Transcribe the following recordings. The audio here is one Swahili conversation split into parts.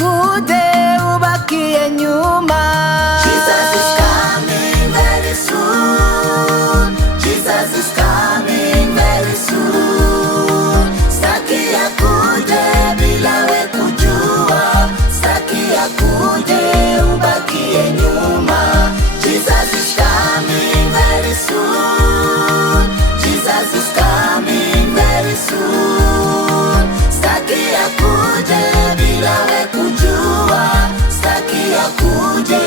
akuje ubakie nyuma. Jesus is coming very soon. Jesus is coming very soon. Staki akuje bila we kujua. Staki akuje ubakie nyuma. Jesus is coming very soon. Jesus is coming very soon. Staki akuje bila we kujua. Staki akuje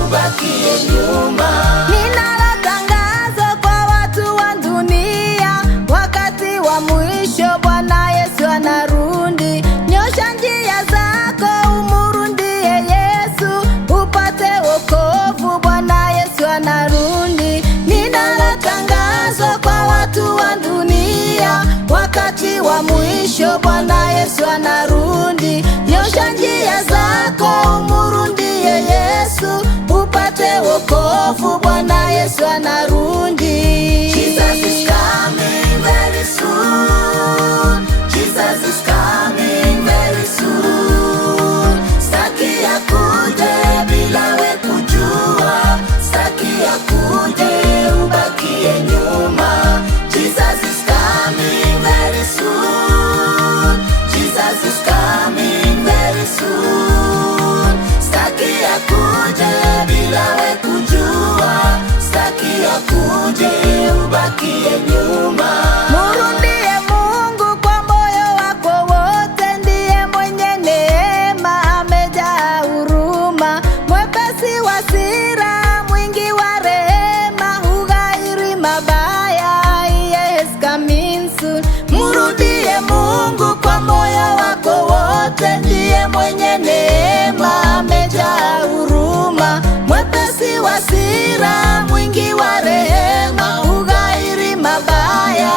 ubakie nyuma. Ninalo tangazo kwa watu wa dunia, wakati wa mwisho Bwana Yesu anarudi. Nyosha njia zako umurudie Yesu, upate wokovu, Bwana Yesu anarudi. Ninalo tangazo kwa watu wa dunia, wakati wa mwisho Bwana Yesu anarudi. Nyosha njia zako umurudie Yesu, upate wokovu, Bwana Yesu anarudi. Jesus is coming very soon. Jesus is coming very soon. Staki akuje bila we kujua. Staki akuje ubakie nyuma. Jesus is coming very soon. Jesus is coming very soon. Staki akuje bila we kujua. Staki akuje ubakie nyuma. Murudie Mungu kwa moyo wako wote, ndiye mwenye neema, amejaa huruma, mwepesi wa hasira, mwingi wa rehema, hughairi mabaya. Yes, coming soon. Murudie Mungu kwa moyo wako wote, ndiye mwenye neema, amejaa huruma, mwepesi wa hasira, mwingi wa rehema, hughairi mabaya.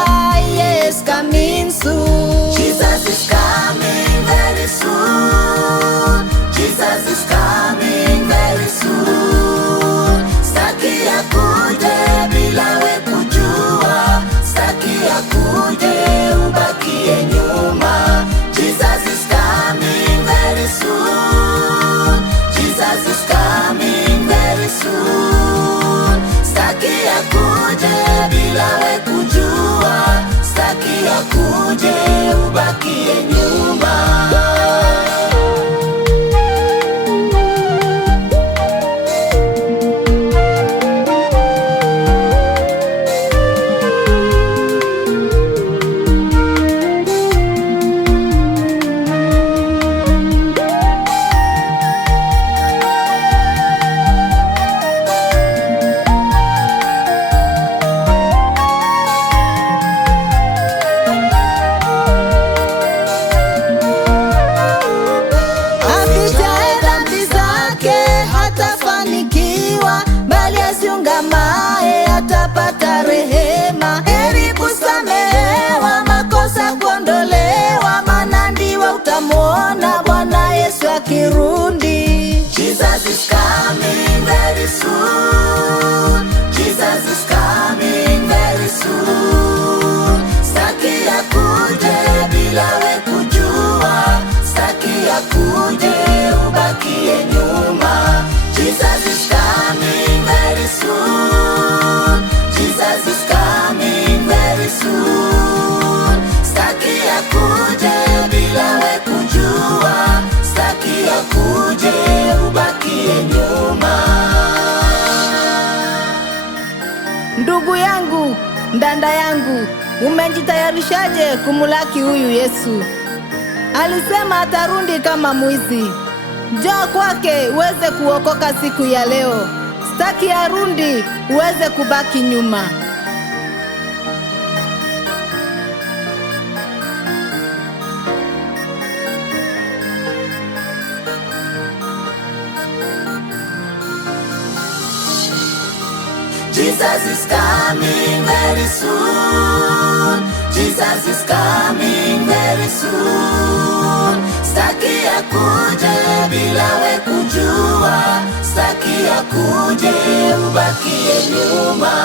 Yes, coming soon. Jesus is coming very soon. Jesus is coming very soon. Staki akuje bila we kujua. Staki akuje ubakie nyuma. Jesus is coming very soon. Jesus is coming very soon. Staki akuje bila we kujua. Staki akuje ubakie nyuma. Afichaye dhambi zake hatafanikiwa, bali asiungamaye atapata rehema. Heri kusamehewa, makosa kuondolewa, maana ndiwe utamwona Bwana Yesu akirudi. Jesus is coming very soon. Jesus is coming very soon. Staki akuje bila we kujua. Staki akuje ubakie nyuma. Jesus is coming very soon. Jesus is coming very soon. Staki akuje bila we kujua. Staki akuje ubakie nyuma. Ndugu yangu, ndanda yangu, umejitayarishaje kumulaki huyu Yesu? Alisema atarudi kama mwizi. Njoo kwake uweze kuokoka siku ya leo. Staki arudi uweze kubaki nyuma. Jesus is coming very soon. Jesus is coming very soon. Staki akuje bila we kujua. Staki akuje ubakie nyuma.